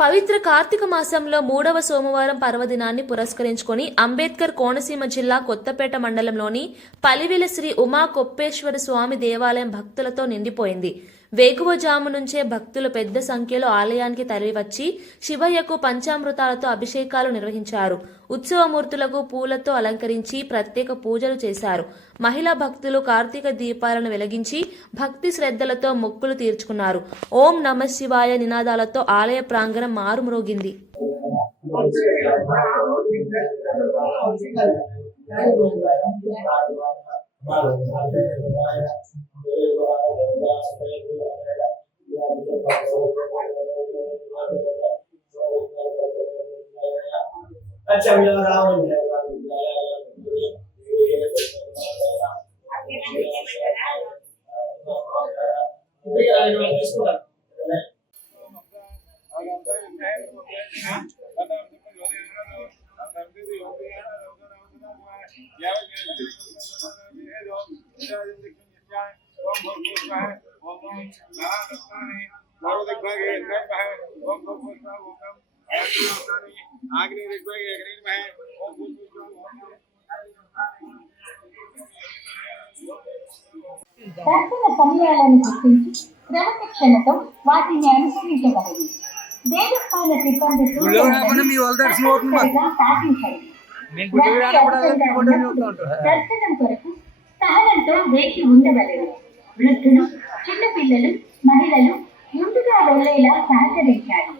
పవిత్ర కార్తీక మాసంలో మూడవ సోమవారం పర్వదినాన్ని పురస్కరించుకొని అంబేద్కర్ కోనసీమ జిల్లా కొత్తపేట మండలంలోని పలివెల శ్రీ ఉమా కొప్పేశ్వర స్వామి దేవాలయం భక్తులతో నిండిపోయింది. వేకువజాము నుంచే భక్తులు పెద్ద సంఖ్యలో ఆలయానికి తరలివచ్చి శివయ్యకు పంచామృతాలతో అభిషేకాలు నిర్వహించారు. ఉత్సవమూర్తులకు పూలతో అలంకరించి ప్రత్యేక పూజలు చేశారు. మహిళా భక్తులు కార్తీక దీపాలను వెలిగించి భక్తి శ్రద్ధలతో మొక్కులు తీర్చుకున్నారు. ఓం నమ శివాయ నినాదాలతో ఆలయ ప్రాంగణం మారుమ్రోగింది. அச்சம்யாராவன் Yeah. अच्छा मेरा रावण है आग्नि दिग्भागे अग्निर्महे ओम भूत దర్శన సమయాలను గుర్తించి క్రమశిక్షణతో వాటిని అనుసరించగలరు దేవస్థాన సిబ్బంది గుళ్ళో రాకుండా మీ వాళ్ళ దర్శనం అవుతుంది మాకు. పాటించండి మేము గుడికి రానప్పుడు అదే మీ ఫోటో చూస్తూ ఉంటాం. దర్శనం కొరకు సహనంతో వేచి ఉండగలరు వృద్ధులు చిన్నపిల్లలు మహిళలు వెళ్ళేలా సహకరించాడు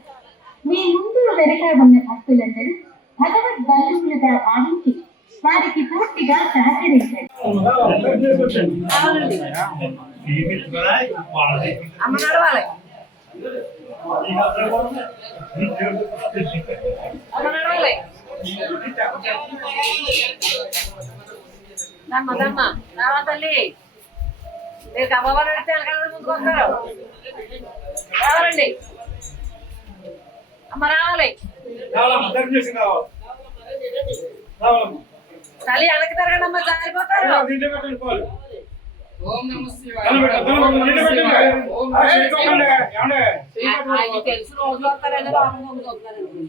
మీ ముందు వెనక ఉన్న భక్తులందరూ భగవద్ బంధువులుగా భావించి వారికి పూర్తిగా సహకరించాడు. అమ్మ నడవాలి. రావా తల్లి మీరు అమ్మవారు పెడితే వెనకాల ముందుకు వస్తారు. రావాలండి. అమ్మ రావాలి. తల్లి వెనక్కి తిరగండి అమ్మ జారిపోతారు. తెలుసు రోజులు వస్తారని రాము ముందు వస్తారండి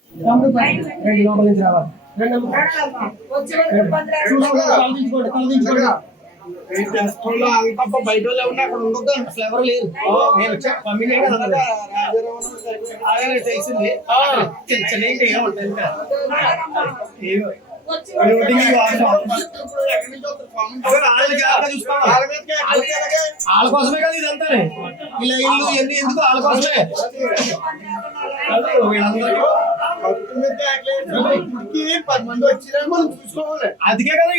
రెండు లోపల నుంచి రావాలి. రెండు వచ్చి వరకు ఇబ్బంది చూసుకోండి కలదించుకోండి కలదించుకోండి బయట వాళ్ళు ఉన్నా అక్కడ ఉండొద్దు అసలు ఎవరు లేరు. నేను వచ్చా. తెలిసింది. ఏముంటుంది జాగ్రత్తగా చూసుకోవాలి. వాళ్ళ కోసమే కదా ఇదంతా ఇలా ఇల్లు ఎన్ని ఎందుకు వాళ్ళ కోసమే? వీళ్ళందరూ పది మంది వచ్చినా మనం చూసుకోవాలి అందుకే కదా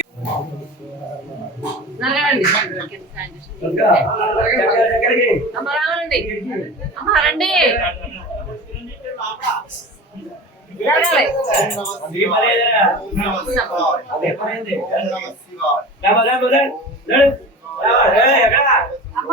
నడవండి. అమ్మ రావాలండి అమ్మ రండి. అమ్మ